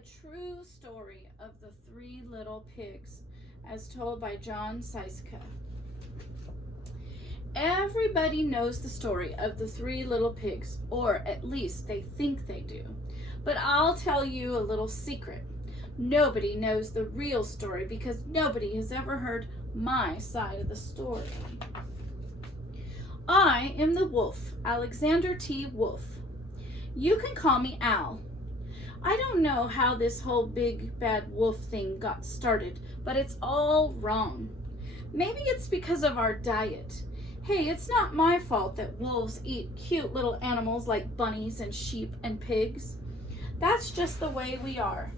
The true story of the three little pigs, as told by John Seiska. Everybody knows the story of the three little pigs, or at least they think they do. But I'll tell you a little secret. Nobody knows the real story because nobody has ever heard my side of the story. I am the wolf, Alexander T. Wolf. You can call me Al. I don't know how this whole big bad wolf thing got started, but it's all wrong. Maybe it's because of our diet. Hey, it's not my fault that wolves eat cute little animals like bunnies and sheep and pigs. That's just the way we are.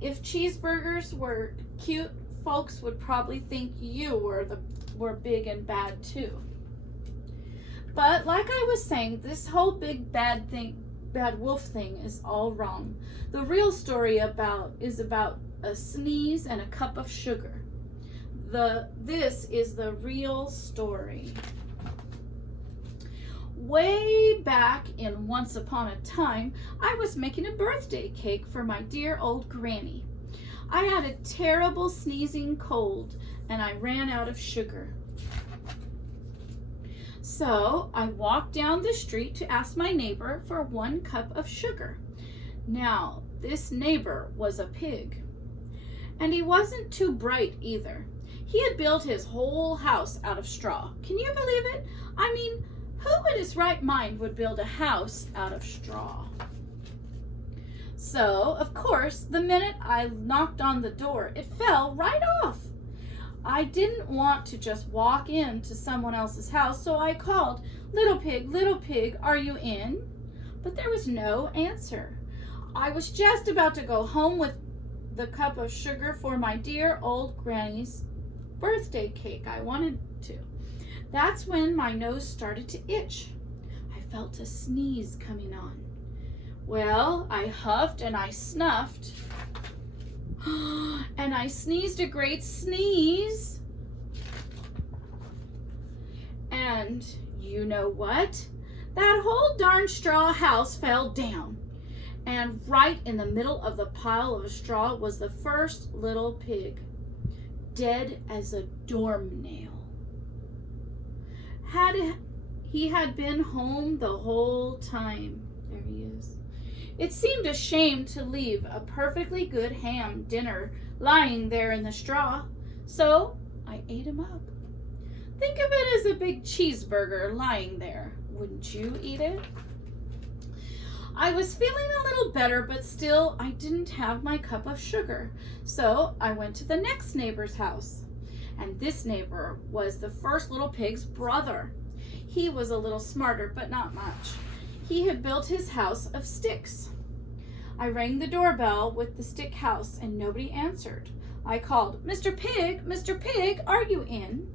If cheeseburgers were cute, folks would probably think you were big and bad too. But like I was saying, this whole big bad wolf thing is all wrong. The real story is about a sneeze and a cup of sugar. This is the real story. Way back in Once Upon a Time, I was making a birthday cake for my dear old granny. I had a terrible sneezing cold and I ran out of sugar. So I walked down the street to ask my neighbor for 1 cup of sugar. Now, this neighbor was a pig. And he wasn't too bright either. He had built his whole house out of straw. Can you believe it? I mean, who in his right mind would build a house out of straw? So, of course, the minute I knocked on the door, it fell right off. I didn't want to just walk into someone else's house, so I called, little pig, are you in?" But there was no answer. I was just about to go home with the cup of sugar for my dear old granny's birthday cake. I wanted to. That's when my nose started to itch. I felt a sneeze coming on. Well, I huffed and I snuffed. And I sneezed a great sneeze. And you know what? That whole darn straw house fell down. And right in the middle of the pile of straw was the first little pig, dead as a doornail. He had been home the whole time. There he is. It seemed a shame to leave a perfectly good ham dinner lying there in the straw, so I ate him up. Think of it as a big cheeseburger lying there. Wouldn't you eat it? I was feeling a little better, but still I didn't have my cup of sugar, so I went to the next neighbor's house. And this neighbor was the first little pig's brother. He was a little smarter, but not much. He had built his house of sticks. I rang the doorbell with the stick house and nobody answered. I called, Mr. Pig, are you in?"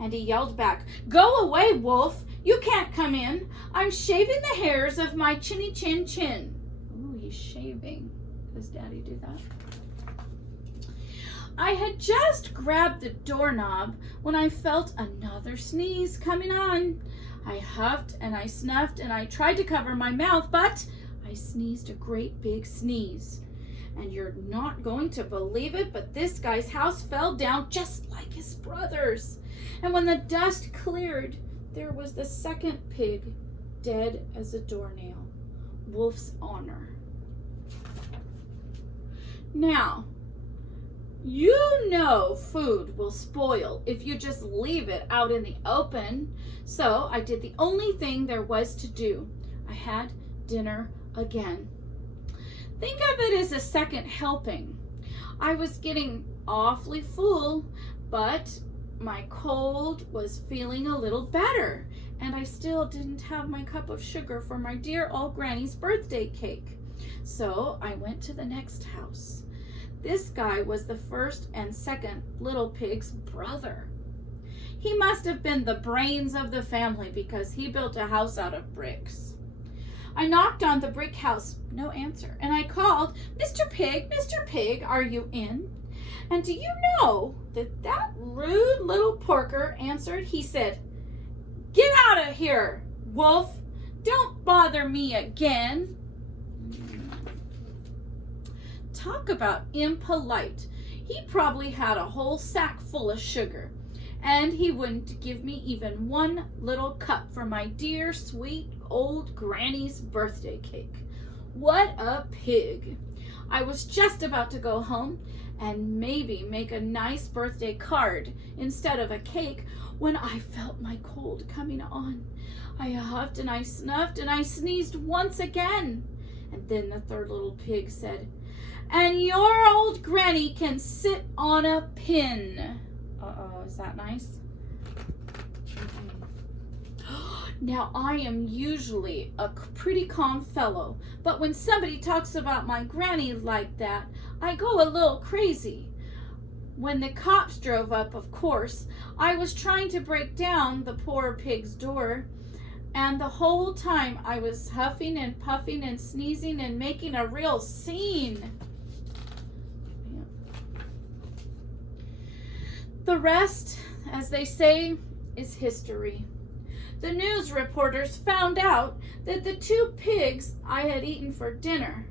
And he yelled back, "Go away, wolf. You can't come in. I'm shaving the hairs of my chinny chin chin." Ooh, he's shaving. Does Daddy do that? I had just grabbed the doorknob when I felt another sneeze coming on. I huffed and I snuffed and I tried to cover my mouth, but I sneezed a great big sneeze. And you're not going to believe it, but this guy's house fell down just like his brother's. And when the dust cleared, there was the second pig, dead as a doornail. Wolf's honor. Now, you know food will spoil if you just leave it out in the open. So I did the only thing there was to do. I had dinner again. Think of it as a second helping. I was getting awfully full, but my cold was feeling a little better, and I still didn't have my cup of sugar for my dear old granny's birthday cake. So I went to the next house. This guy was the first and second little pig's brother. He must have been the brains of the family because he built a house out of bricks. I knocked on the brick house, no answer, and I called, Mr. Pig, are you in?" And do you know that rude little porker answered? He said, "Get out of here, wolf. Don't bother me again." Talk about impolite. He probably had a whole sack full of sugar, and he wouldn't give me even one little cup for my dear, sweet old granny's birthday cake. What a pig! I was just about to go home and maybe make a nice birthday card instead of a cake when I felt my cold coming on. I huffed and I snuffed and I sneezed once again. And then the third little pig said, "And your old granny can sit on a pin." Uh-oh, is that nice? Now, I am usually a pretty calm fellow, but when somebody talks about my granny like that, I go a little crazy. When the cops drove up, of course, I was trying to break down the poor pig's door, and the whole time I was huffing and puffing and sneezing and making a real scene. The rest, as they say, is history. The news reporters found out that the 2 pigs I had eaten for dinner,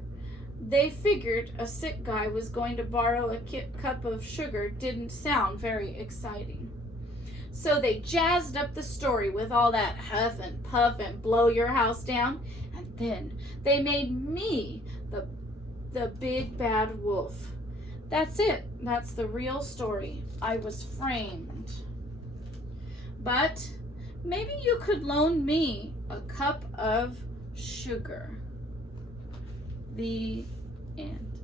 they figured a sick guy was going to borrow a cup of sugar didn't sound very exciting. So they jazzed up the story with all that huff and puff and blow your house down, and then they made me the big bad wolf. That's it. That's the real story. I was framed. But maybe you could loan me a cup of sugar. The end.